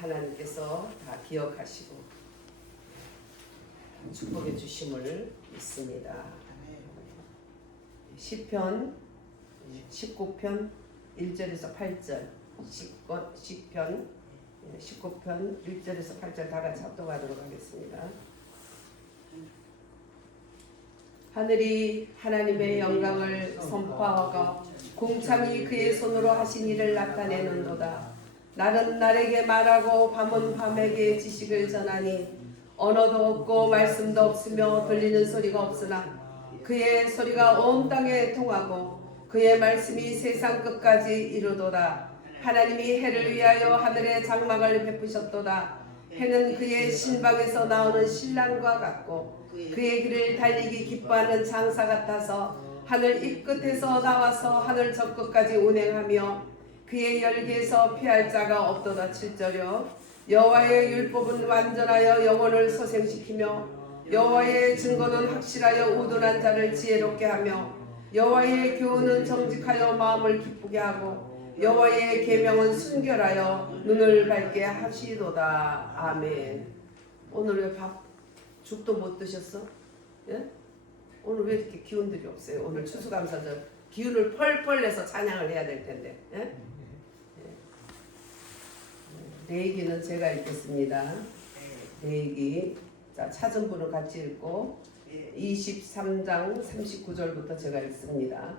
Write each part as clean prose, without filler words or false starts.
하나님께서 다 기억하시고 축복해 주심을 믿습니다. 시편 19편 1절에서 8절 시편 19편 1절에서 8절 다 같이 합독하도록 하겠습니다. 하늘이 하나님의 영광을 선포하고 궁창이 그의 손으로 하신 일을 나타내는도다. 날은 날에게 말하고 밤은 밤에게 지식을 전하니 언어도 없고 말씀도 없으며 들리는 소리가 없으나 그의 소리가 온 땅에 통하고 그의 말씀이 세상 끝까지 이르도다. 하나님이 해를 위하여 하늘에 장막을 베푸셨도다. 해는 그의 신방에서 나오는 신랑과 같고 그의 길을 달리기 기뻐하는 장사 같아서 하늘 입끝에서 나와서 하늘 저끝까지 운행하며 그의 열기에서 피할 자가 없도다. 7절여 여호와의 율법은 완전하여 영혼을 소생시키며 여호와의 증거는 확실하여 우둔한 자를 지혜롭게 하며 여호와의 교훈은 정직하여 마음을 기쁘게 하고 여호와의 계명은 순결하여 눈을 밝게 하시도다. 아멘. 오늘 왜 죽도 못 드셨어? 예? 오늘 왜 이렇게 기운들이 없어요? 오늘 추수감사절 기운을 펄펄 내서 찬양을 해야 될 텐데. 예? 레이기는 제가 읽겠습니다. 레이기. 자, 찾은 분은 같이 읽고 23장 39절부터 제가 읽습니다.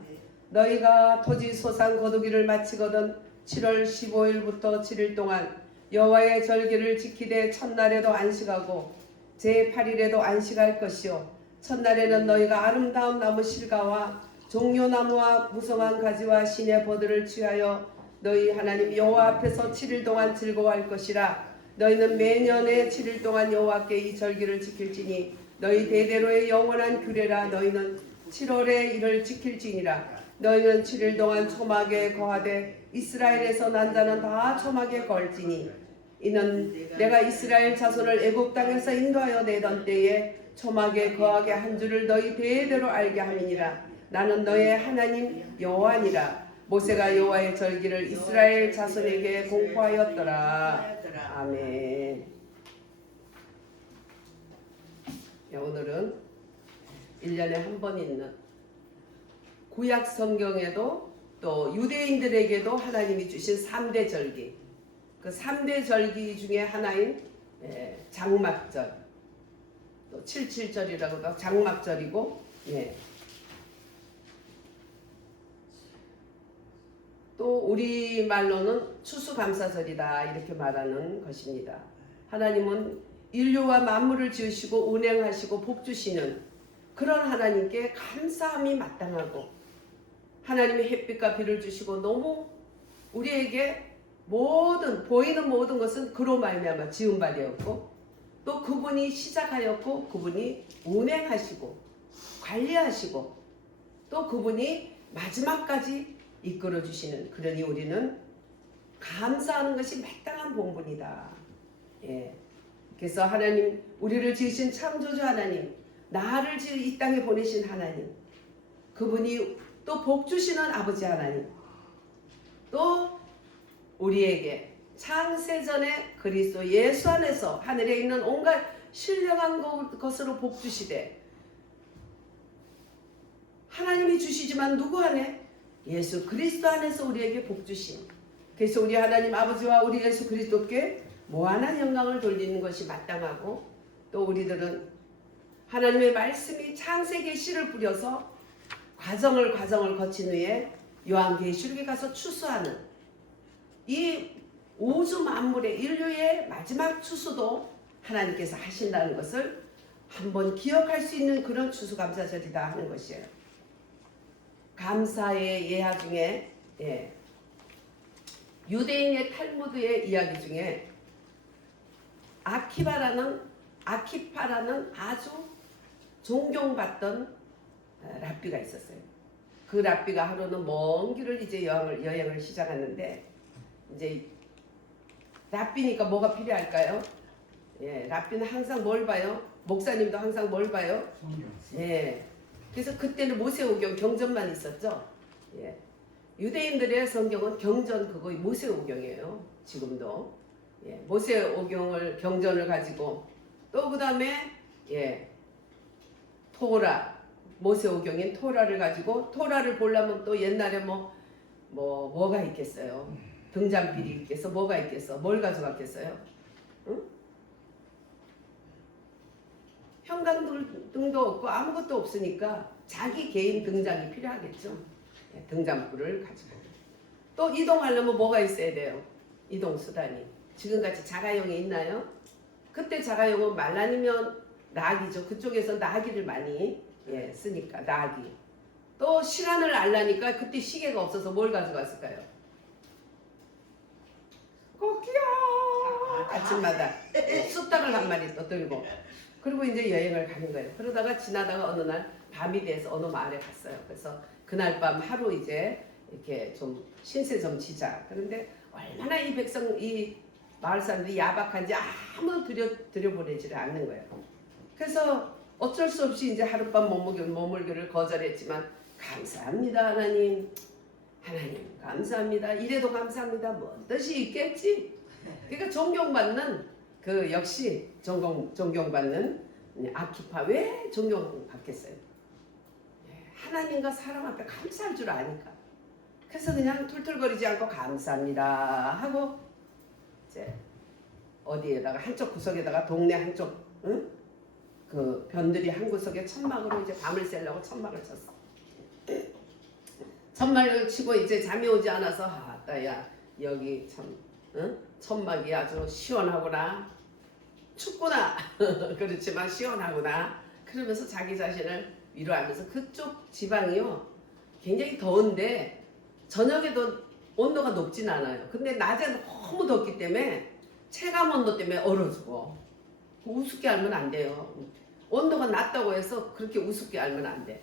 너희가 토지 소산 거두기를 마치거든 7월 15일부터 7일 동안 여호와의 절기를 지키되 첫날에도 안식하고 제8일에도 안식할 것이요 첫날에는 너희가 아름다운 나무 실과와 종려나무와 무성한 가지와 신의 버들을 취하여 너희 하나님 여호와 앞에서 7일 동안 즐거워할 것이라. 너희는 매년에 7일 동안 여호와께 이 절기를 지킬지니 너희 대대로의 영원한 규례라. 너희는 7월에 이를 지킬지니라. 너희는 7일 동안 초막에 거하되 이스라엘에서 난 자는 다 초막에 걸지니 이는 내가 이스라엘 자손을 애굽 땅에서 인도하여 내던 때에 초막에 거하게 한 줄을 너희 대대로 알게 함이니라. 나는 너의 하나님 여호와니라. 모세가 여호와의 절기를 이스라엘 자손에게 공포하였더라. 아멘. 오늘은 1년에 한 번 있는 구약 성경에도 또 유대인들에게도 하나님이 주신 3대 절기, 그 3대 절기 중에 하나인 장막절, 또 77절이라고도 장막절이고, 또 우리말로는 추수감사절이다 이렇게 말하는 것입니다. 하나님은 인류와 만물을 지으시고 운행하시고 복주시는 그런 하나님께 감사함이 마땅하고 하나님이 햇빛과 비를 주시고 너무 우리에게 보이는 모든 것은 그로 말미암아 지은 바 되었고 또 그분이 시작하였고 그분이 운행하시고 관리하시고 또 그분이 마지막까지 이끌어 주시는, 그러니 우리는 감사하는 것이 마땅한 본분이다. 그래서 하나님, 우리를 지으신 창조주 하나님, 나를 이 땅에 보내신 하나님, 그분이 또 복 주시는 아버지 하나님, 또 우리에게 창세전에 그리스도 예수 안에서 하늘에 있는 온갖 신령한 것으로 복 주시되 하나님이 주시지만 누구 안에? 예수 그리스도 안에서 우리에게 복 주신, 그래서 우리 하나님 아버지와 우리 예수 그리스도께 무한한 영광을 돌리는 것이 마땅하고 또 우리들은 하나님의 말씀이 창세기에 씨를 뿌려서 과정을 거친 후에 요한계시록에 가서 추수하는 이 우주 만물의 인류의 마지막 추수도 하나님께서 하신다는 것을 한번 기억할 수 있는 그런 추수감사절이다 하는 것이에요. 감사의 예화 중에 유대인의 탈무드의 이야기 중에 아키파라는 아주 존경받던 랍비가 있었어요. 그 랍비가 하루는 먼 길을 이제 여행을 시작하는데 이제 랍비니까 뭐가 필요할까요? 랍비는 항상 뭘 봐요? 목사님도 항상 뭘 봐요? 그래서 그때는 모세오경 경전만 있었죠. 유대인들의 성경은 경전 그거 모세오경이에요. 지금도. 예, 모세오경을 경전을 가지고 또 그다음에 예, 토라 모세오경인 토라를 가지고 토라를 보려면 또 옛날에 뭐가 있겠어요. 등잔필이 있겠어. 뭐가 있겠어. 뭘 가져갔겠어요. 응? 형광등도 없고 아무것도 없으니까 자기 개인 등장이 필요하겠죠. 예, 등잔불을 가지고 또 이동하려면 뭐가 있어야 돼요. 이동 수단이 지금같이 자가용이 있나요? 그때 자가용은 말란이면 나귀죠. 그쪽에서 나귀를 많이 예, 쓰니까 나귀. 또 시간을 알라니까 그때 시계가 없어서 뭘 가져갔을까요? 코끼야 아침마다 쑥닭을 한 마리 또 들고 그리고 이제 여행을 가는 거예요. 그러다가 지나다가 어느 날 밤이 돼서 어느 마을에 갔어요. 그래서 그날 밤 하루 이제 이렇게 좀 신세 좀 지자. 그런데 얼마나 이 백성 이 마을 사람들이 야박한지 아무도 들여보내지를 않는 거예요. 그래서 어쩔 수 없이 이제 하룻밤 머물기를 거절했지만 감사합니다 하나님. 하나님 감사합니다. 이래도 감사합니다. 뭔 뜻이 있겠지? 그러니까 존경받는 그 역시 존경받는 아키파 왜 존경받겠어요? 하나님과 사람 앞에 감사할 줄 아니까. 그래서 그냥 툴툴거리지 않고 감사합니다 하고 이제 어디에다가 한쪽 구석에다가 동네 한쪽 응? 그 변들이 한 구석에 천막으로 이제 밤을 새려고 천막을 쳤어. 천막을 치고 이제 잠이 오지 않아서 아따야 여기 참 응? 천막이 아주 시원하구나 춥구나 그렇지만 시원하구나 그러면서 자기 자신을 위로하면서 그쪽 지방이요 굉장히 더운데 저녁에도 온도가 높진 않아요. 근데 낮에 너무 덥기 때문에 체감 온도 때문에 얼어 죽어. 우습게 알면 안 돼요. 온도가 낮다고 해서 그렇게 우습게 알면 안 돼.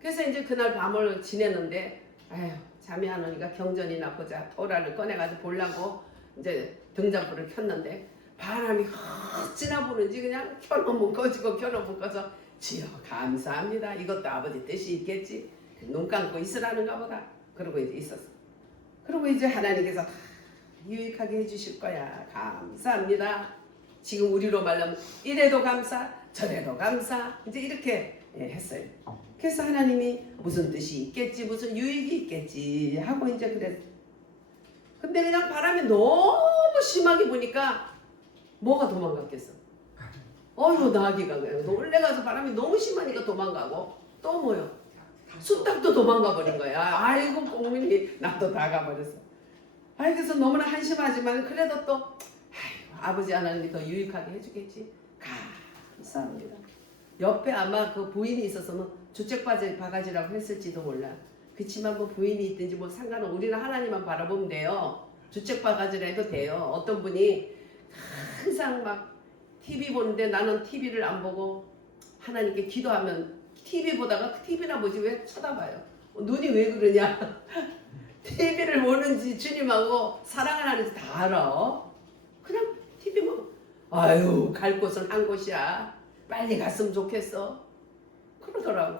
그래서 이제 그날 밤을 지냈는데 아휴 잠이 안 오니까 경전이나 보자 토라를 꺼내가지고 보려고 이제 등잔불을 켰는데 바람이 어찌나 부는지 그냥 켜놓으면 꺼지고 켜놓으면 꺼져. 지어 감사합니다. 이것도 아버지 뜻이 있겠지. 눈 감고 있으라는가 보다. 그러고 이제 있었어. 그리고 이제 하나님께서 유익하게 해주실 거야. 감사합니다. 지금 우리로 말하면 이래도 감사 저래도 감사 이제 이렇게 했어요. 그래서 하나님이 무슨 뜻이 있겠지 무슨 유익이 있겠지 하고 이제 그랬어. 근데 그냥 바람이 너무 심하게 부니까 뭐가 도망갔겠어. 어휴 나귀가 그냥 놀래가서 바람이 너무 심하니까 도망가고 또 뭐요? 쑥닭도 도망가 버린 거야. 아이고 공민이 나도 다 가버렸어. 아이 그래서 너무나 한심하지만 그래도 또 아이고, 아버지 하나님이 더 유익하게 해주겠지. 감사합니다. 옆에 아마 그 부인이 있어서는 주책바가지라고 했을지도 몰라. 그치만 뭐 부인이 있든지 뭐 상관은 우리는 하나님만 바라보면 돼요. 주책바가지라 해도 돼요. 어떤 분이 항상 막 TV 보는데 나는 TV를 안 보고 하나님께 기도하면 TV 보다가 TV나 보지 왜 쳐다봐요? 눈이 왜 그러냐? TV를 보는지 주님하고 사랑을 하는지 다 알아. 그냥 TV만 아유 갈 곳은 한 곳이야. 빨리 갔으면 좋겠어. 그러더라고.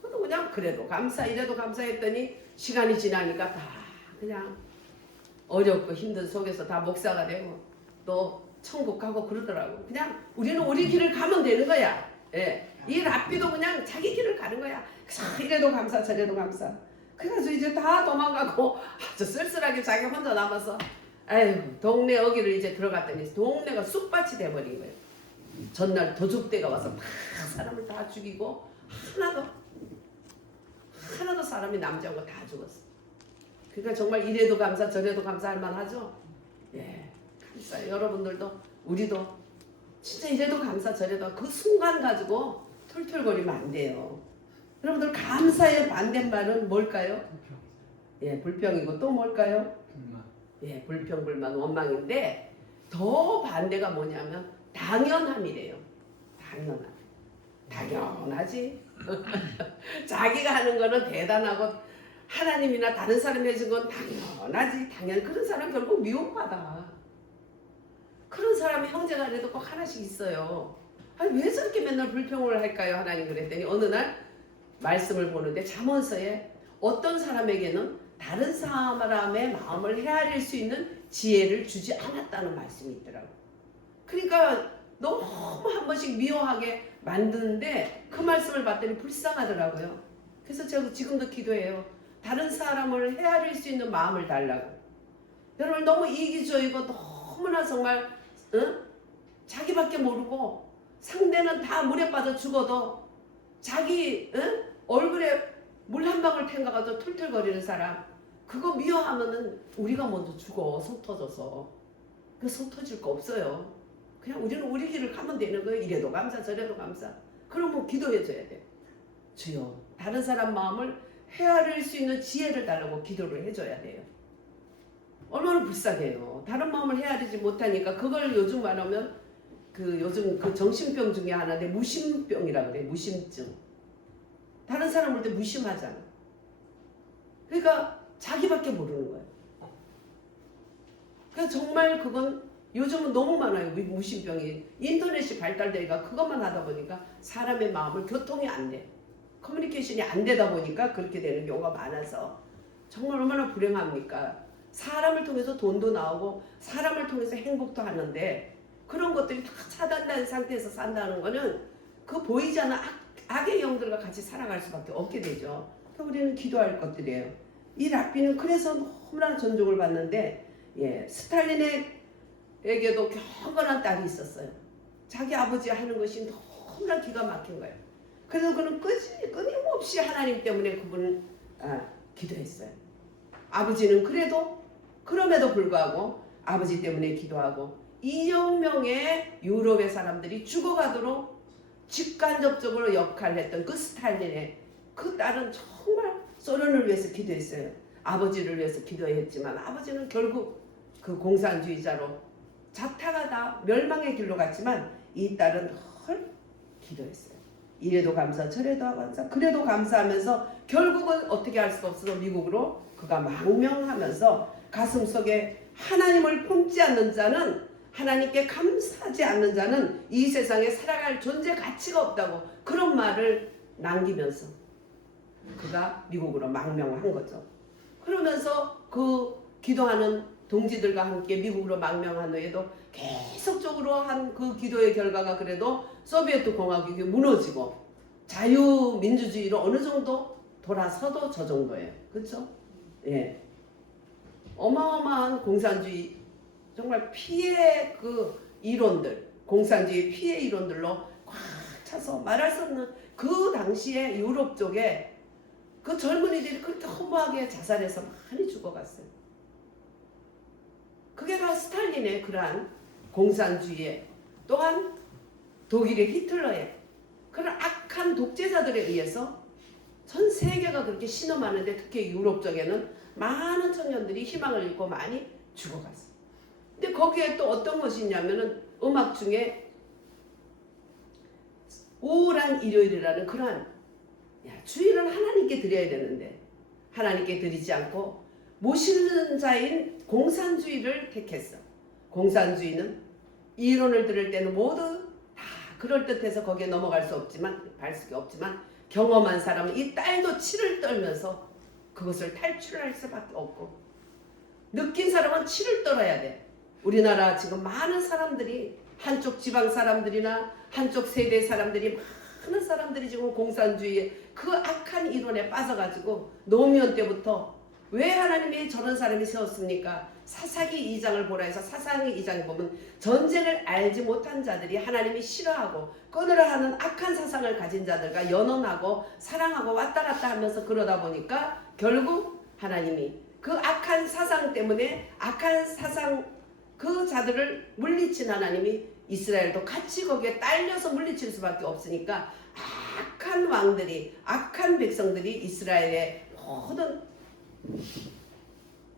그래도 그냥 그래도 감사 이래도 감사했더니 시간이 지나니까 다 그냥 어렵고 힘든 속에서 다 목사가 되고 또 천국 가고 그러더라고. 그냥 우리는 우리 길을 가면 되는 거야. 예. 이 랍비도 그냥 자기 길을 가는 거야. 그래서 이래도 감사 저래도 감사. 그래가지고 이제 다 도망가고 아주 쓸쓸하게 자기 혼자 남아서 아유 동네 어기를 이제 들어갔더니 동네가 쑥밭이 돼버린 거예요. 전날 도둑대가 와서 막 사람을 다 죽이고 하나도 사람이 남지 않고 다 죽었어. 그러니까 정말 이래도 감사 저래도 감사할 만하죠. 예, 감사해요. 여러분들도 우리도 진짜 이래도 감사 저래도 그 순간 가지고 툴툴거리면 안 돼요. 여러분들 감사의 반대말은 뭘까요? 예, 불평이고 또 뭘까요? 불만. 예, 불평, 불만, 원망인데 더 반대가 뭐냐면 당연함이래요. 당연하지. 자기가 하는 거는 대단하고 하나님이나 다른 사람이 해준 건 당연하지. 그런 사람 결국 미움받아. 그런 사람이 형제간에도 꼭 하나씩 있어요. 아니 왜 저렇게 맨날 불평을 할까요? 하나님 그랬더니 어느 날 말씀을 보는데 잠언서에 어떤 사람에게는 다른 사람의 마음을 헤아릴 수 있는 지혜를 주지 않았다는 말씀이 있더라고요. 그러니까 너무 한 번씩 미워하게 만드는데 그 말씀을 봤더니 불쌍하더라고요. 그래서 제가 지금도 기도해요. 다른 사람을 헤아릴 수 있는 마음을 달라고. 여러분 너무 이기적이고 너무나 정말 자기밖에 모르고 상대는 다 물에 빠져 죽어도 자기 얼굴에 물 한 방울 팽가가지고 툴툴거리는 사람, 그거 미워하면은 우리가 먼저 죽어. 속 터져서. 그 속 터질 거 없어요. 그냥 우리는 우리 길을 가면 되는 거예요. 이래도 감사 저래도 감사. 그러면 기도해줘야 돼. 주여 다른 사람 마음을 헤아릴 수 있는 지혜를 달라고 기도를 해줘야 돼요. 얼마나 불쌍해요. 다른 마음을 헤아리지 못하니까 그걸 요즘 말하면 요즘 그 정신병 중에 하나인데 무심병이라 그래. 무심증. 다른 사람 볼 때 무심하잖아. 그러니까 자기밖에 모르는 거예요. 그러니까 정말 그건 요즘은 너무 많아요. 무심병이. 인터넷이 발달되니까 그것만 하다 보니까 사람의 마음을 교통이 안 돼. 커뮤니케이션이 안 되다 보니까 그렇게 되는 경우가 많아서 정말 얼마나 불행합니까? 사람을 통해서 돈도 나오고 사람을 통해서 행복도 하는데 그런 것들이 다 차단된 상태에서 산다는 거는 그 보이지 않는 악의 영들과 같이 살아갈 수밖에 없게 되죠. 그러니까 우리는 기도할 것들이에요. 이 랍비는 그래서 너무나 존중을 받는데 스탈린에게도 경건한 딸이 있었어요. 자기 아버지 하는 것이 너무나 기가 막힌 거예요. 그래서 그는 끊임없이 하나님 때문에 그분은 기도했어요. 아버지는 그럼에도 불구하고 아버지 때문에 기도하고 2억 명의 유럽의 사람들이 죽어가도록 직간접적으로 역할을 했던 그 스탈린의 그 딸은 정말 소련을 위해서 기도했어요. 아버지를 위해서 기도했지만 아버지는 결국 그 공산주의자로 자타가 멸망의 길로 갔지만 이 딸은 헐 기도했어요. 이래도 감사 저래도 감사 그래도 감사하면서 결국은 어떻게 할 수가 없어서 미국으로 그가 망명하면서 가슴속에 하나님을 품지 않는 자는 하나님께 감사하지 않는 자는 이 세상에 살아갈 존재 가치가 없다고 그런 말을 남기면서 그가 미국으로 망명한 거죠. 그러면서 그 기도하는 동지들과 함께 미국으로 망명한 후에도 계속적으로 한 그 기도의 결과가 그래도 소비에트 공화국이 무너지고 자유민주주의로 어느 정도 돌아서도 저 정도예요. 그렇죠? 예. 어마어마한 공산주의 정말 피해 그 이론들, 공산주의 피해 이론들로 꽉 차서 말할 수 없는 그 당시에 유럽 쪽에 그 젊은이들이 그렇게 허무하게 자살해서 많이 죽어갔어요. 그게 다 스탈린의 그러한 공산주의에 또한 독일의 히틀러의 그런 악한 독재자들에 의해서 전 세계가 그렇게 신음하는데 특히 유럽 쪽에는 많은 청년들이 희망을 잃고 많이 죽어갔어요. 근데 거기에 또 어떤 것이 있냐면은 음악 중에 우울한 일요일이라는 그러한 주일은 하나님께 드려야 되는데 하나님께 드리지 않고 모시는 자인 공산주의를 택했어. 공산주의는 이론을 들을 때는 모두 다 그럴듯해서 거기에 넘어갈 수 없지만 발수가 없지만 경험한 사람은 이 딸도 치를 떨면서 그것을 탈출할 수밖에 없고 느낀 사람은 치를 떨어야 돼. 우리나라 지금 많은 사람들이 한쪽 지방 사람들이나 한쪽 세대 사람들이 많은 사람들이 지금 공산주의의 그 악한 이론에 빠져가지고 노무현 때부터 왜 하나님이 저런 사람이 세웠습니까? 사사기 2장을 보라 해서 사사기 2장에 보면 전쟁을 알지 못한 자들이 하나님이 싫어하고 끊으려 하는 악한 사상을 가진 자들과 연원하고 사랑하고 왔다 갔다 하면서 그러다 보니까 결국 하나님이 그 악한 사상 때문에 악한 사상 그 자들을 물리친 하나님이 이스라엘도 같이 거기에 딸려서 물리칠 수밖에 없으니까 악한 왕들이 악한 백성들이 이스라엘의 모든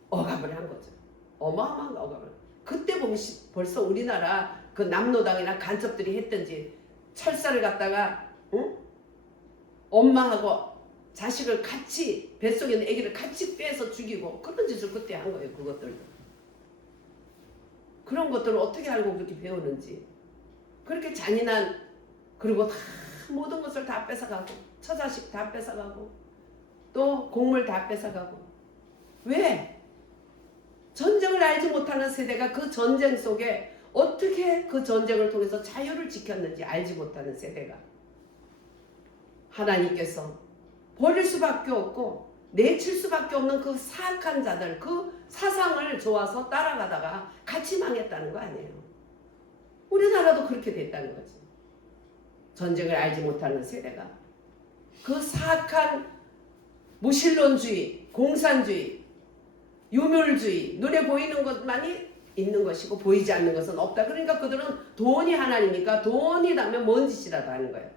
억압을 한 거죠. 어마어마한 억압을. 그때 보면 벌써 우리나라 그 남노당이나 간첩들이 했던지 철사를 갖다가 엄마하고 자식을 같이 뱃속에 있는 아기를 같이 빼서 죽이고 그런 짓을 그때 한 거예요. 그것들도. 그런 것들을 어떻게 알고 그렇게 배우는지. 그렇게 잔인한 그리고 다 모든 것을 다 뺏어가고 처자식 다 뺏어가고 또 곡물 다 뺏어가고 왜? 전쟁을 알지 못하는 세대가 그 전쟁 속에 어떻게 그 전쟁을 통해서 자유를 지켰는지 알지 못하는 세대가 하나님께서 버릴 수밖에 없고 내칠 수밖에 없는 그 사악한 자들, 그 사상을 좋아서 따라가다가 같이 망했다는 거 아니에요. 우리나라도 그렇게 됐다는 거지. 전쟁을 알지 못하는 세대가 그 사악한 무신론주의, 공산주의, 유물주의, 눈에 보이는 것만이 있는 것이고 보이지 않는 것은 없다. 그러니까 그들은 돈이 하나님이니까 돈이 나면 뭔 짓이라도 하는 거예요.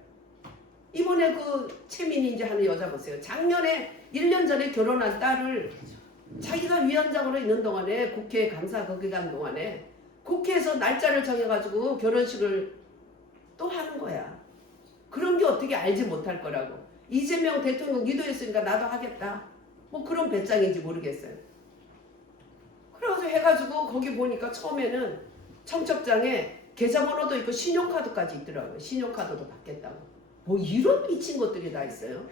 이번에 그 최민희인지 하는 여자 보세요. 작년에 1년 전에 결혼한 딸을 자기가 위원장으로 있는 동안에 국회 감사 거기 간 동안에 국회에서 날짜를 정해가지고 결혼식을 또 하는 거야. 그런 게 어떻게 알지 못할 거라고. 이재명 대통령 기도했으니까 나도 하겠다. 뭐 그런 배짱인지 모르겠어요. 그래가지고 해가지고 거기 보니까 처음에는 청첩장에 계좌번호도 있고 신용카드까지 있더라고요. 신용카드도 받겠다고. 뭐 이런 미친 것들이 다 있어요.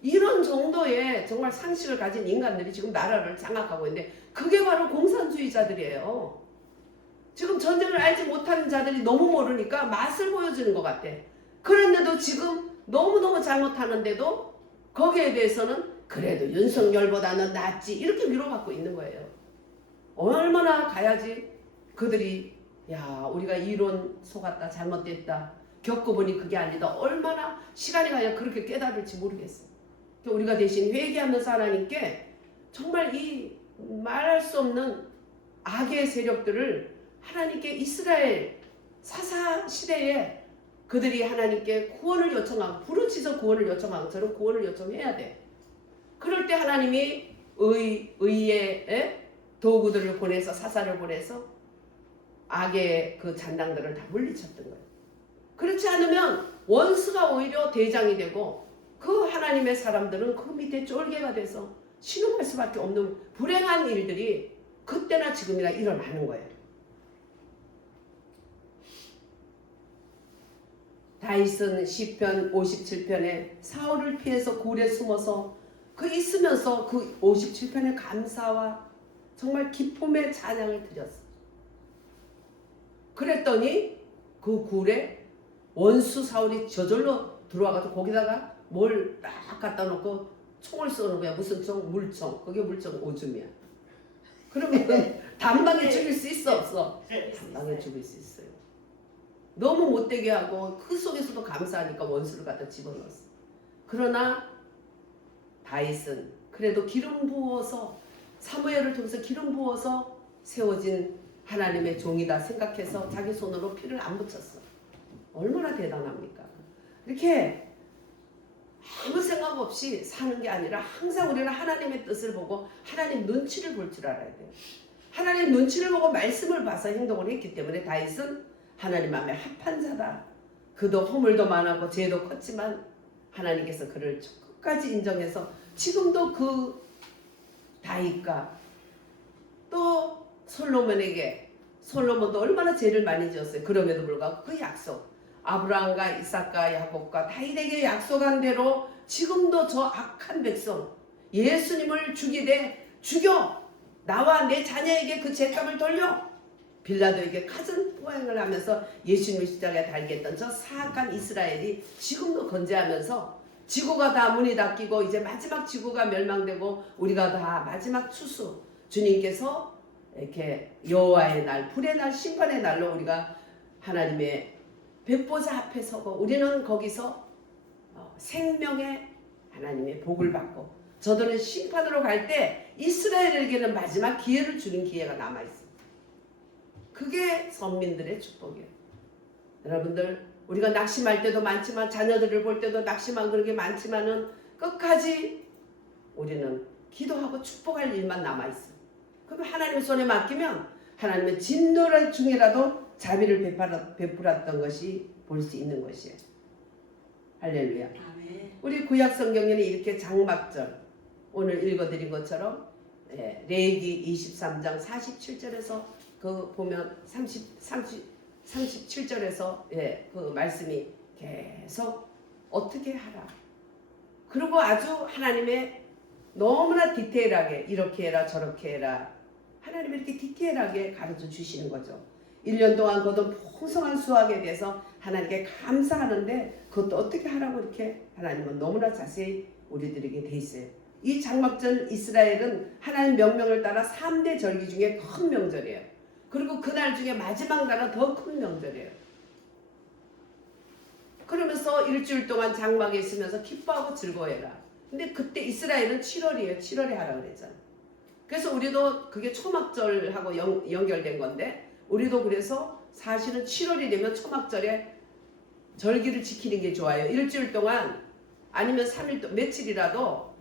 이런 정도의 정말 상식을 가진 인간들이 지금 나라를 장악하고 있는데 그게 바로 공산주의자들이에요. 지금 전쟁을 알지 못하는 자들이 너무 모르니까 맛을 보여주는 것 같아. 그런데도 지금 너무너무 잘못하는데도 거기에 대해서는 그래도 윤석열보다는 낫지 이렇게 위로받고 있는 거예요. 얼마나 가야지 그들이 야 우리가 이론 속았다 잘못됐다 겪어보니 그게 아니다. 얼마나 시간이 가야 그렇게 깨달을지 모르겠어. 우리가 대신 회개하면서 하나님께 정말 이 말할 수 없는 악의 세력들을 하나님께 이스라엘 사사 시대에 그들이 하나님께 구원을 요청하고 부르짖어 구원을 요청하고 것처럼 구원을 요청해야 돼. 그럴 때 하나님이 의의 도구들을 보내서 사사를 보내서 악의 그 잔당들을 다 물리쳤던 거예요. 그렇지 않으면 원수가 오히려 대장이 되고 그 하나님의 사람들은 그 밑에 쫄개가 돼서 신음할 수밖에 없는 불행한 일들이 그때나 지금이나 일어나는 거예요. 다윗은 시편 57편에 사울을 피해서 굴에 숨어서 그 있으면서 그 57편의 감사와 정말 기쁨의 찬양을 드렸어. 그랬더니 그 굴에 원수 사울이 저절로 들어와가지고 거기다가 뭘 딱 갖다 놓고 총을 쏘는 거야. 무슨 총? 물총. 그게 물총 오줌이야. 그러면 단방에 죽일 수 있어 없어? 단방에 죽일 수 있어요. 너무 못되게 하고 그 속에서도 감사하니까 원수를 갖다 집어넣었어. 그러나 다윗은 그래도 기름 부어서 사무엘을 통해서 기름 부어서 세워진 하나님의 종이다 생각해서 자기 손으로 피를 안 묻혔어. 얼마나 대단합니까? 이렇게 아무 생각 없이 사는 게 아니라 항상 우리는 하나님의 뜻을 보고 하나님 눈치를 볼 줄 알아야 돼요. 하나님 눈치를 보고 말씀을 봐서 행동을 했기 때문에 다윗은 하나님 마음에 합한 자다. 그도 허물도 많았고 죄도 컸지만 하나님께서 그를 끝까지 인정해서 지금도 그 다윗과 또 솔로몬도 얼마나 죄를 많이 지었어요. 그럼에도 불구하고 그 약속 아브라함과 이삭과 야곱과 다윗에게 약속한 대로 지금도 저 악한 백성 예수님을 죽여 나와 내 자녀에게 그 죄값을 돌려 빌라도에게 가진 포행을 하면서 예수님의 십자가에 달게 했던 저 사악한 이스라엘이 지금도 건재하면서 지구가 다 문이 닫히고 이제 마지막 지구가 멸망되고 우리가 다 마지막 추수 주님께서 이렇게 여호와의 날 불의 날 심판의 날로 우리가 하나님의 백보자 앞에 서고 우리는 거기서 생명의 하나님의 복을 받고 저들은 심판으로 갈 때 이스라엘에게는 마지막 기회를 주는 기회가 남아있어요. 그게 선민들의 축복이에요. 여러분들 우리가 낙심할 때도 많지만 자녀들을 볼 때도 낙심한 그런 게 많지만은 끝까지 우리는 기도하고 축복할 일만 남아있어요. 그럼 하나님 손에 맡기면 하나님의 진노를 중에라도 자비를 베풀었던 것이 볼 수 있는 것이에요. 할렐루야. 아멘. 우리 구약 성경에는 이렇게 장막절 오늘 읽어드린 것처럼 레위기 23장 47절에서 그 보면 37절에서 그 말씀이 계속 어떻게 하라. 그리고 아주 하나님의 너무나 디테일하게 이렇게 해라 저렇게 해라 하나님이 이렇게 디테일하게 가르쳐 주시는 거죠. 1년 동안 거둔 풍성한 수확에 대해서 하나님께 감사하는데 그것도 어떻게 하라고 이렇게 하나님은 너무나 자세히 우리들에게 돼 있어요. 이 장막절 이스라엘은 하나님 명령을 따라 3대 절기 중에 큰 명절이에요. 그리고 그날 중에 마지막 날은 더 큰 명절이에요. 그러면서 일주일 동안 장막에 있으면서 기뻐하고 즐거워해라. 근데 그때 이스라엘은 7월이에요. 7월에 하라 그랬잖아. 그래서 우리도 그게 초막절하고 연결된 건데 우리도 그래서 사실은 7월이 되면 초막절에 절기를 지키는 게 좋아요. 일주일 동안 아니면 3일 동안 며칠이라도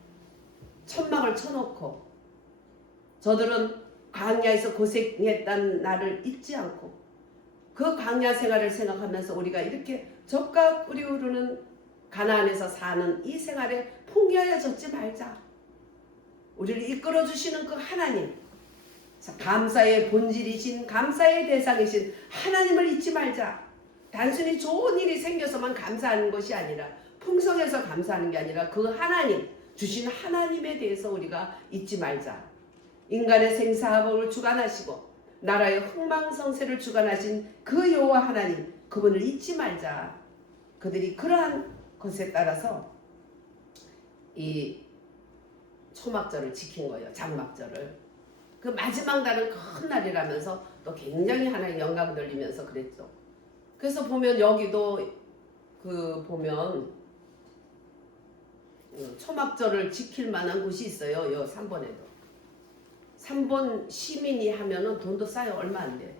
천막을 쳐놓고 저들은 광야에서 고생했던 날을 잊지 않고 그 광야 생활을 생각하면서 우리가 이렇게 젖과 꿀이 흐르는 가나안에서 사는 이 생활에 포기하여졌지 말자. 우리를 이끌어주시는 그 하나님, 감사의 본질이신 감사의 대상이신 하나님을 잊지 말자. 단순히 좋은 일이 생겨서만 감사하는 것이 아니라 풍성해서 감사하는 게 아니라 그 하나님, 주신 하나님에 대해서 우리가 잊지 말자. 인간의 생사화복을 주관하시고 나라의 흥망성쇠를 주관하신 그 여호와 하나님, 그분을 잊지 말자. 그들이 그러한 것에 따라서 이 초막절을 지킨 거예요. 장막절을. 그 마지막 날은 큰 날이라면서 또 굉장히 하나님 영광 돌리면서 그랬죠. 그래서 보면 여기도 그 보면 초막절을 지킬 만한 곳이 있어요. 요 3번에도. 3번 시민이 하면은 돈도 싸요. 얼마 안 돼.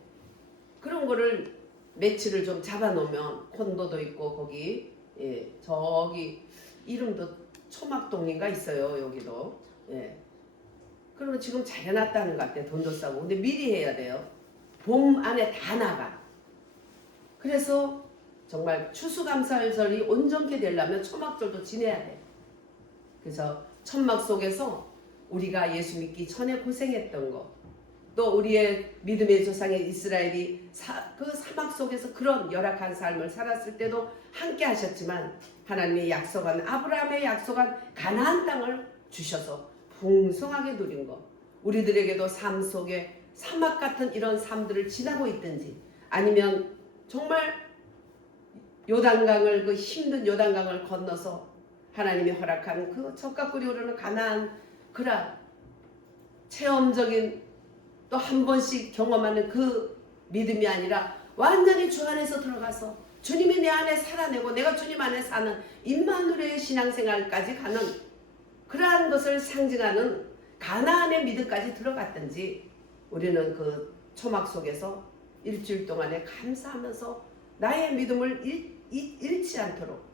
그런 거를 매치를 좀 잡아놓으면 콘도도 있고 거기 저기 이름도 초막동인가 있어요. 여기도. 그러면 지금 잘 해놨다는 것 같아요. 돈도 싸고. 근데 미리 해야 돼요. 봄 안에 다 나가. 그래서 정말 추수감사절이 온전케 되려면 초막절도 지내야 돼. 그래서 천막 속에서 우리가 예수 믿기 전에 고생했던 거, 또 우리의 믿음의 조상의 이스라엘이 그 사막 속에서 그런 열악한 삶을 살았을 때도 함께 하셨지만 하나님의 약속한 아브라함의 약속한 가나안 땅을 주셔서 풍성하게 누린 거, 우리들에게도 삶 속에 사막 같은 이런 삶들을 지나고 있든지 아니면 정말 요단강을 그 힘든 요단강을 건너서 하나님이 허락한 그 젖과 꿀이 흐르는 가나안 그런 체험적인 또 한 번씩 경험하는 그 믿음이 아니라 완전히 주 안에서 들어가서 주님이 내 안에 살아내고 내가 주님 안에 사는 임마누엘의 신앙생활까지 가는 그러한 것을 상징하는 가나안의 믿음까지 들어갔든지 우리는 그 초막 속에서 일주일 동안에 감사하면서 나의 믿음을 잃지 않도록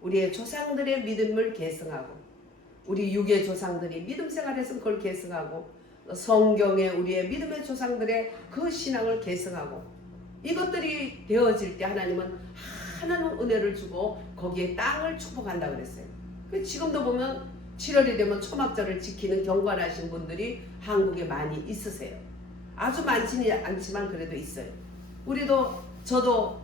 우리의 조상들의 믿음을 계승하고 우리 육의 조상들이 믿음 생활에서 그걸 계승하고 성경에 우리의 믿음의 조상들의 그 신앙을 계승하고 이것들이 되어질 때 하나님은 하나님 은혜를 주고 거기에 땅을 축복한다 그랬어요. 지금도 보면 7월이 되면 초막절을 지키는 경건하신 분들이 한국에 많이 있으세요. 아주 많지는 않지만 그래도 있어요. 저도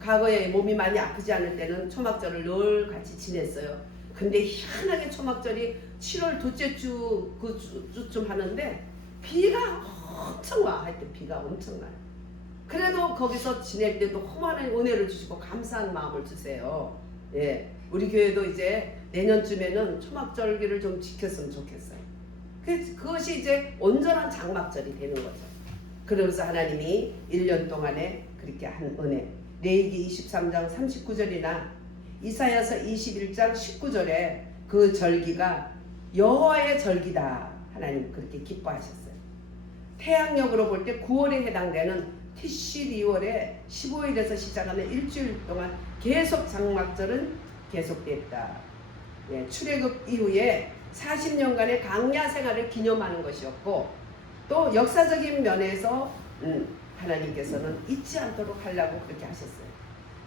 과거에 몸이 많이 아프지 않을 때는 초막절을 늘 같이 지냈어요. 근데 희한하게 초막절이 7월 둘째 주 그 주쯤 하는데 비가 엄청 와. 하여튼 비가 엄청 나요. 그래도 거기서 지낼 때도 험한 은혜를 주시고 감사한 마음을 주세요. 우리 교회도 이제 내년쯤에는 초막절기를 좀 지켰으면 좋겠어요. 그것이 이제 온전한 장막절이 되는 거죠. 그러면서 하나님이 1년 동안에 그렇게 한 은혜, 레위기 23장 39절이나 이사야서 21장 19절에 그 절기가 여호와의 절기다. 하나님 그렇게 기뻐하셨어요. 태양력으로 볼 때 9월에 해당되는 티시리월에 15일에서 시작하는 일주일 동안 계속 장막절은 계속됐다. 출애굽 이후에 40년간의 광야 생활을 기념하는 것이었고 또 역사적인 면에서 하나님께서는 잊지 않도록 하려고 그렇게 하셨어요.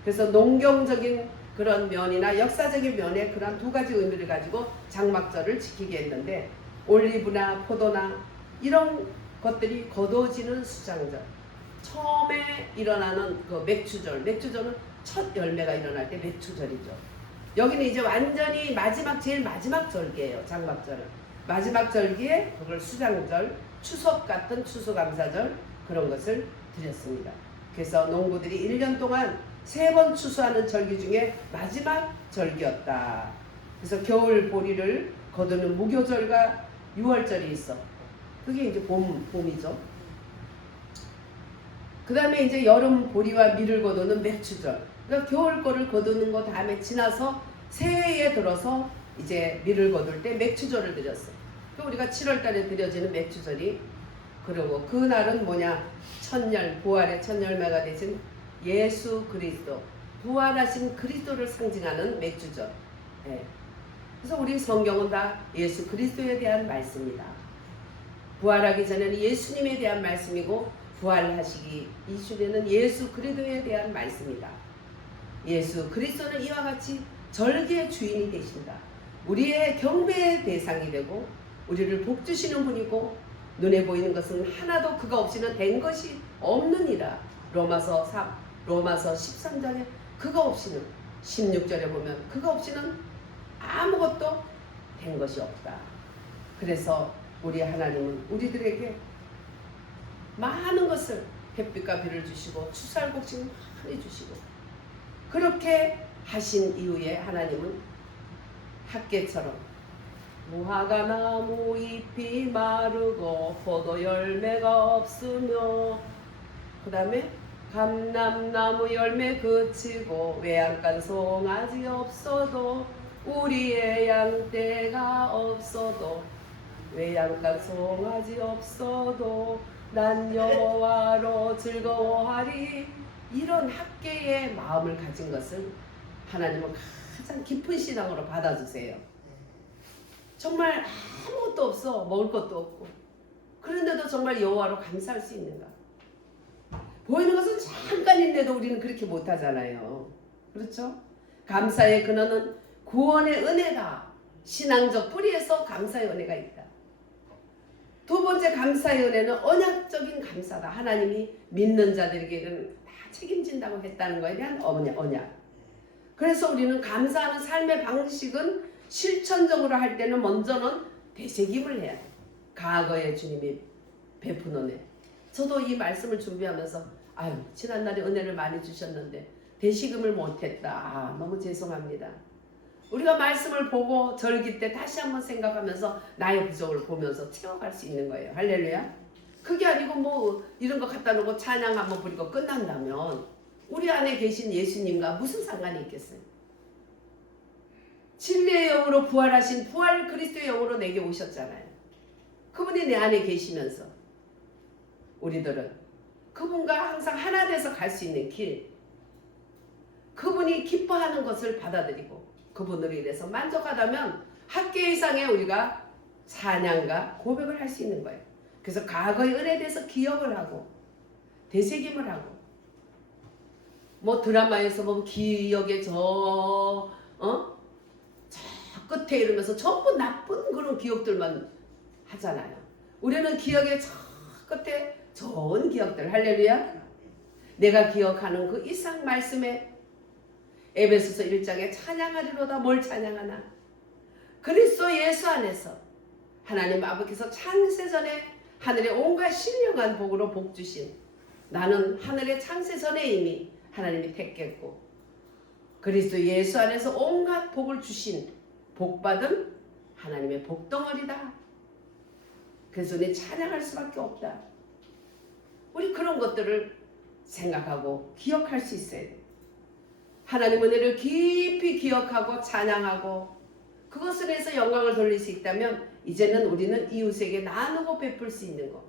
그래서 농경적인 그런 면이나 역사적인 면에 그런 두 가지 의미를 가지고 장막절을 지키게 했는데 올리브나 포도나 이런 것들이 거두어지는 수장절, 처음에 일어나는 그 맥주절은 첫 열매가 일어날 때 맥주절이죠. 여기는 이제 완전히 제일 마지막 절기예요. 장막절은. 마지막 절기에 그걸 수장절, 추석 같은 추수감사절 그런 것을 드렸습니다. 그래서 농부들이 1년 동안 3번 추수하는 절기 중에 마지막 절기였다. 그래서 겨울 보리를 거두는 무교절과 6월절이 있어. 그게 이제 봄이죠. 그 다음에 이제 여름 보리와 밀을 거두는 맥추절. 그러니까 겨울 거를 거두는 거 다음에 지나서 새해에 들어서 이제 밀을 거둘 때 맥추절을 드렸어. 그러니까 우리가 7월 달에 드려지는 맥추절이, 그리고 그날은 뭐냐? 천열, 부활의 천열매가 되신 예수 그리스도, 부활하신 그리스도를 상징하는 맥추절. 네. 그래서 우리 성경은 다 예수 그리스도에 대한 말씀이다. 부활하기 전에는 예수님에 대한 말씀이고, 부활하시기 이후에는 예수 그리스도에 대한 말씀이다. 예수 그리스도는 이와 같이 절기의 주인이 되신다. 우리의 경배의 대상이 되고 우리를 복주시는 분이고, 눈에 보이는 것은 하나도 그가 없이는 된 것이 없느니라. 로마서 13장에 그가 없이는, 16절에 보면 그가 없이는 아무것도 된 것이 없다. 그래서 우리 하나님은 우리들에게 많은 것을, 햇빛과 비를 주시고 추수할곡식을 많이 주시고, 그렇게 하신 이후에 하나님은 학계처럼 무화과 나무 잎이 마르고 포도 열매가 없으며, 그 다음에 감람나무 열매 그치고 외양간 송아지 없어도, 우리의 양떼가 없어도, 외양간 송아지 없어도 난 여호와로 즐거워하리. 이런 학계의 마음을 가진 것을 하나님은 가장 깊은 신앙으로 받아주세요. 정말 아무것도 없어, 먹을 것도 없고, 그런데도 정말 여호와로 감사할 수 있는가? 보이는 것은 잠깐인데도 우리는 그렇게 못하잖아요. 그렇죠? 감사의 근원은 구원의 은혜다. 신앙적 뿌리에서 감사의 은혜가 있다. 두 번째 감사의 은혜는 언약적인 감사다. 하나님이 믿는 자들에게는 다 책임진다고 했다는 것에 대한 언약. 그래서 우리는 감사하는 삶의 방식은 실천적으로 할 때는 먼저는 되새김을 해야 돼. 과거에 주님이 베푼 은혜. 저도 이 말씀을 준비하면서 지난날에 은혜를 많이 주셨는데 되새김을 못했다. 너무 죄송합니다. 우리가 말씀을 보고 절기 때 다시 한번 생각하면서 나의 부족을 보면서 채워갈 수 있는 거예요. 할렐루야. 그게 아니고 뭐 이런 거 갖다 놓고 찬양 한번 부리고 끝난다면 우리 안에 계신 예수님과 무슨 상관이 있겠어요? 진리의 영으로 부활하신 부활 그리스도의 영으로 내게 오셨잖아요. 그분이 내 안에 계시면서 우리들은 그분과 항상 하나 돼서 갈 수 있는 길, 그분이 기뻐하는 것을 받아들이고 그분으로 인해서 만족하다면 학계 이상의 우리가 찬양과 고백을 할 수 있는 거예요. 그래서 과거의 은혜에 대해서 기억을 하고 되새김을 하고, 뭐 드라마에서 보면 기억의 저 끝에 이러면서 전부 나쁜 그런 기억들만 하잖아요. 우리는 기억의 저 끝에 좋은 기억들, 할렐루야. 내가 기억하는 그 이상 말씀에 에베소서 1장에 찬양하리로다. 뭘 찬양하나? 그리스도 예수 안에서 하나님 아버지께서 창세전에 하늘의 온갖 신령한 복으로 복 주신, 나는 하늘의 창세전에 이미 하나님이 택했고 그리스도 예수 안에서 온갖 복을 주신 복받은 하나님의 복덩어리다. 그래서 우리 찬양할 수밖에 없다. 우리 그런 것들을 생각하고 기억할 수 있어야 돼. 하나님 은혜를 깊이 기억하고 찬양하고 그것을 해서 영광을 돌릴 수 있다면 이제는 우리는 이웃에게 나누고 베풀 수 있는 거.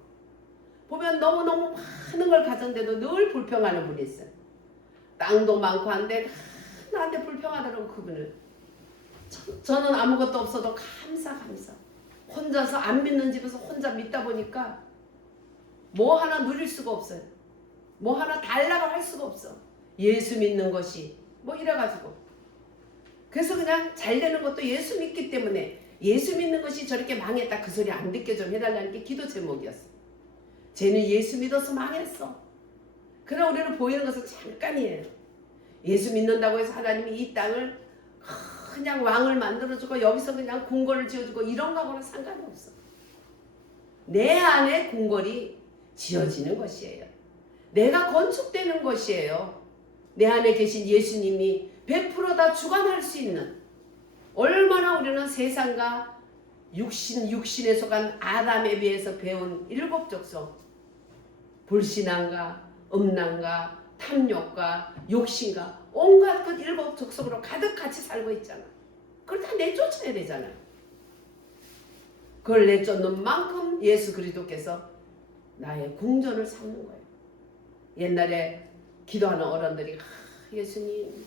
보면 너무너무 많은 걸 가졌는데도 늘 불평하는 분이 있어요. 땅도 많고 한데 나한테 불평하더라고. 그분을 저는 아무것도 없어도 감사. 혼자서 안 믿는 집에서 혼자 믿다 보니까 뭐 하나 누릴 수가 없어요. 뭐 하나 달라고 할 수가 없어. 예수 믿는 것이 뭐 이래가지고, 그래서 그냥 잘 되는 것도 예수 믿기 때문에, 예수 믿는 것이 저렇게 망했다 그 소리 안 듣게 좀 해달라는 게 기도 제목이었어. 쟤는 예수 믿어서 망했어. 그러나 우리는 보이는 것은 잠깐이에요. 예수 믿는다고 해서 하나님이 이 땅을 그냥 왕을 만들어주고 여기서 그냥 궁궐을 지어주고 이런 거하고는 상관이 없어. 내 안에 궁궐이 지어지는 것이에요. 내가 건축되는 것이에요. 내 안에 계신 예수님이 100% 다 주관할 수 있는, 얼마나 우리는 세상과 육신에 속한 아담에 비해서 배운 일곱 족속, 불신앙과 음란과 탐욕과 욕심과 온갖 그 일곱 족속으로 가득 같이 살고 있잖아. 그걸 다 내쫓아야 되잖아요. 그걸 내쫓는 만큼 예수 그리스도께서 나의 궁전을 삼는 거예요. 옛날에 기도하는 어른들이 예수님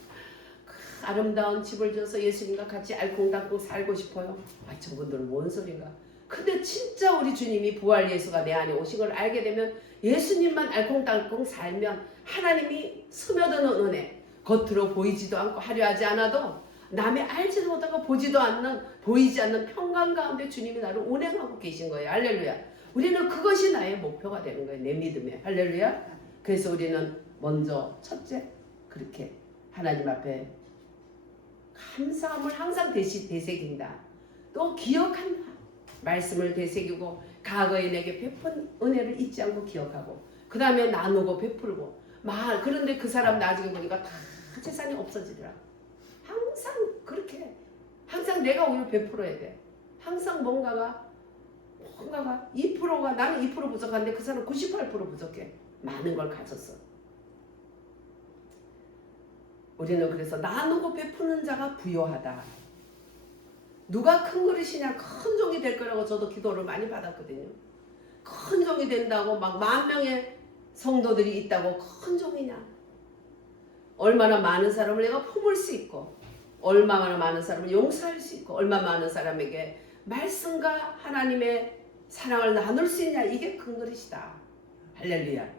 아름다운 집을 지어서 예수님과 같이 알콩달콩 살고 싶어요. 저분들은 뭔 소린가. 근데 진짜 우리 주님이 부활 예수가 내 안에 오신 걸 알게 되면 예수님만 알콩달콩 살면 하나님이 스며드는 은혜, 겉으로 보이지도 않고 화려하지 않아도 남의 알지도 못하고 보지도 않는, 보이지 않는 평강 가운데 주님이 나를 운행하고 계신 거예요. 할렐루야. 우리는 그것이 나의 목표가 되는 거예요. 내 믿음에. 할렐루야. 그래서 우리는 먼저 첫째 그렇게 하나님 앞에 감사함을 항상 되새긴다. 또 기억한다. 말씀을 되새기고 과거에 내게 베푼 은혜를 잊지 않고 기억하고, 그 다음에 나누고 베풀고 그런데 그 사람 나중에 보니까 다 재산이 없어지더라. 항상 그렇게, 항상 내가 오늘 베풀어야 돼. 항상 뭔가가 2%가, 나는 2% 부족한데 그 사람 98% 부족해. 많은 걸 가졌어. 우리는 그래서 나누고 베푸는 자가 부요하다. 누가 큰 그릇이냐, 큰 종이 될 거라고 저도 기도를 많이 받았거든요. 큰 종이 된다고 막 10,000명의 성도들이 있다고 큰 종이냐. 얼마나 많은 사람을 내가 품을 수 있고, 얼마나 많은 사람을 용서할 수 있고, 얼마나 많은 사람에게 말씀과 하나님의 사랑을 나눌 수 있냐. 이게 큰 그릇이다. 할렐루야.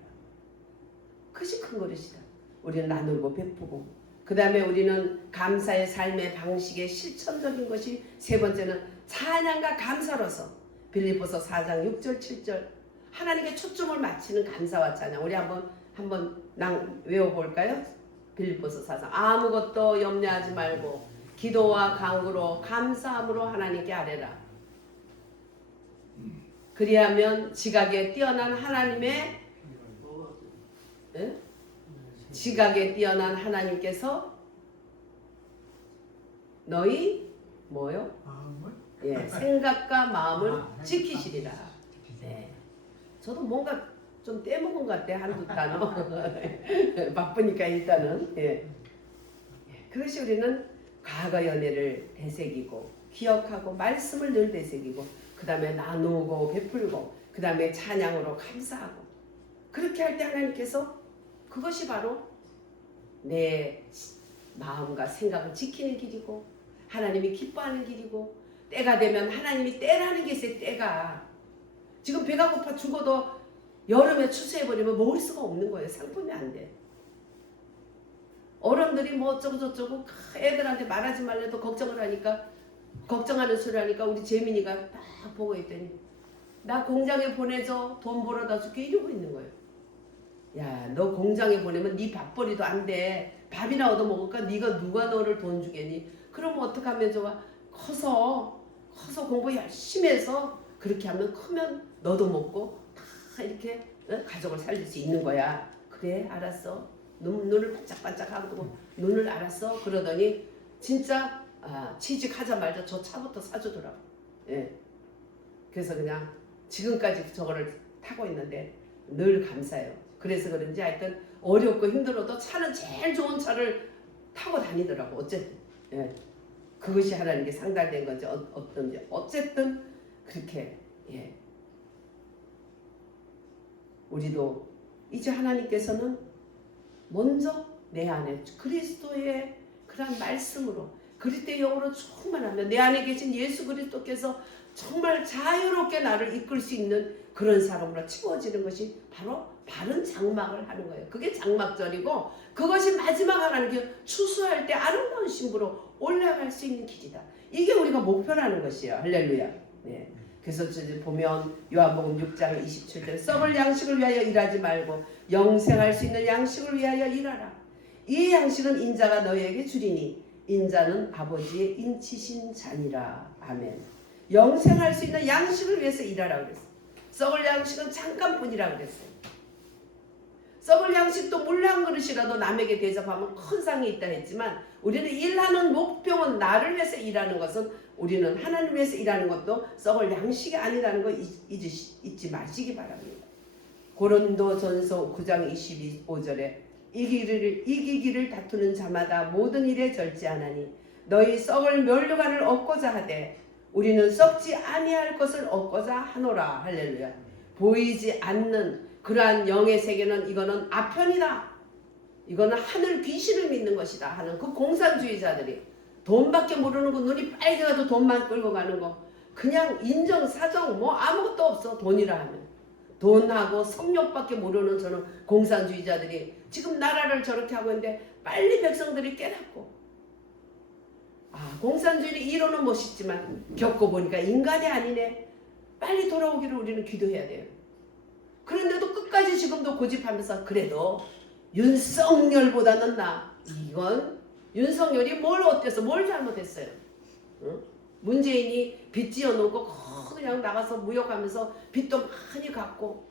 그것이 큰 그릇이다. 우리는 나누고 베푸고, 그 다음에 우리는 감사의 삶의 방식의 실천적인 것이 세 번째는 찬양과 감사로서 빌립보서 4장 6절 7절 하나님께 초점을 맞추는 감사와 찬양. 우리 한번 외워볼까요? 빌립보서 4장 아무것도 염려하지 말고 기도와 간구로 감사함으로 하나님께 아뢰라. 그리하면 지각에 뛰어난 하나님의 지각에 뛰어난 하나님께서 너희 뭐요? 생각과 마음을 지키시리라. 네. 저도 뭔가 좀 떼먹은 것 같아. 한두 단어. 바쁘니까 일단은. 그것이 우리는 과거 연애를 되새기고 기억하고 말씀을 늘 되새기고, 그 다음에 나누고 베풀고, 그 다음에 찬양으로 감사하고, 그렇게 할 때 하나님께서 그것이 바로 내 마음과 생각을 지키는 길이고 하나님이 기뻐하는 길이고, 때가 되면 하나님이 때라는 게 있어요. 때가 지금 배가 고파 죽어도 여름에 추수해버리면 먹을 수가 없는 거예요. 상품이 안 돼. 어른들이 뭐 어쩌고 저쩌고 애들한테 말하지 말래도 걱정을 하니까, 걱정하는 소리 하니까 우리 재민이가 딱 보고 있더니 나 공장에 보내줘, 돈 벌어다 줄게 이러고 있는 거예요. 야, 너 공장에 보내면 네 밥벌이도 안 돼. 밥이나 얻어 먹을까? 누가 너를 돈 주겠니? 그러면 어떡하면 좋아? 커서 공부 열심히 해서 그렇게 하면 크면 너도 먹고 다 이렇게 가족을 살릴 수 있는 거야. 그래, 알았어. 눈을 반짝반짝하고 눈을 알았어. 그러더니 진짜 취직하자마자 저 차부터 사주더라고. 그래서 그냥 지금까지 저거를 타고 있는데 늘 감사해요. 그래서 그런지 하여튼 어렵고 힘들어도 차는 제일 좋은 차를 타고 다니더라고. 어쨌든 그것이 하나님께 상달된 건지 어떤지 어쨌든 그렇게 우리도 이제 하나님께서는 먼저 내 안에 그리스도의 그런 말씀으로 그리스도의 영으로 충만하면 내 안에 계신 예수 그리스도께서 정말 자유롭게 나를 이끌 수 있는 그런 사람으로 채워지는 것이 바로 바른 장막을 하는 거예요. 그게 장막절이고, 그것이 마지막 하나님께 추수할 때 아름다운 신부로 올라갈 수 있는 길이다. 이게 우리가 목표라는 것이에요. 할렐루야. 네. 그래서 보면 요한복음 6장 27절 썩을 양식을 위하여 일하지 말고 영생할 수 있는 양식을 위하여 일하라. 이 양식은 인자가 너희에게 주리니 인자는 아버지의 인치신 자니라. 아멘. 영생할 수 있는 양식을 위해서 일하라고 그랬어요. 썩을 양식은 잠깐뿐이라고 그랬어요. 썩을 양식도 물 한 그릇이라도 남에게 대접하면 큰 상이 있다 했지만 우리는 일하는 목표는 나를 위해서 일하는 것은 우리는 하나님 위해서 일하는 것도 썩을 양식이 아니라는 거 잊지 마시기 바랍니다. 고린도전서 9장 25절에 이기기를 다투는 자마다 모든 일에 절제하나니 너희 썩을 면류관을 얻고자 하되 우리는 썩지 아니할 것을 얻고자 하노라. 할렐루야. 보이지 않는 그러한 영의 세계는 이거는 아편이다. 이거는 하늘 귀신을 믿는 것이다 하는 그 공산주의자들이 돈밖에 모르는 거, 눈이 빨개가도 돈만 끌고 가는 거, 그냥 인정사정 뭐 아무것도 없어. 돈이라 하면 돈하고 성욕밖에 모르는 저는 공산주의자들이 지금 나라를 저렇게 하고 있는데 빨리 백성들이 깨닫고, 공산주의는 이론은 멋있지만 겪어보니까 인간이 아니네. 빨리 돌아오기를 우리는 기도해야 돼요. 그런데도 끝까지 지금도 고집하면서 그래도 윤석열보다는 나. 이건 윤석열이 뭘 어때서 뭘 잘못했어요? 응? 문재인이 빚 지어놓고 그냥 나가서 무역하면서 빚도 많이 갚고,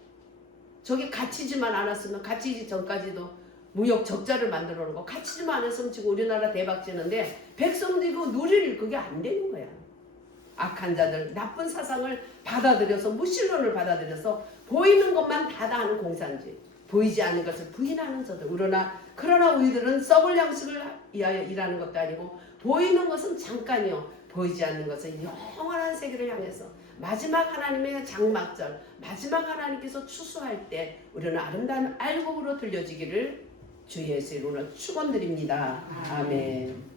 저기 갇히지만 않았으면, 갇히기 전까지도 무역 적자를 만들어 놓은 거, 갇히지만 않았으면 지금 우리나라 대박지는데 백성들이 그 누릴 그게 안 되는 거야. 악한 자들, 나쁜 사상을 받아들여서, 무신론을 받아들여서 보이는 것만 받아하는 공산주의, 보이지 않는 것을 부인하는 자들. 그러나 우리들은 썩을 양식을 위하여 일하는 것도 아니고 보이는 것은 잠깐이요, 보이지 않는 것은 영원한 세계를 향해서 마지막 하나님의 장막절, 마지막 하나님께서 추수할 때 우리는 아름다운 알곡으로 들려지기를 주 예수의 이름으로 축원드립니다. 아멘.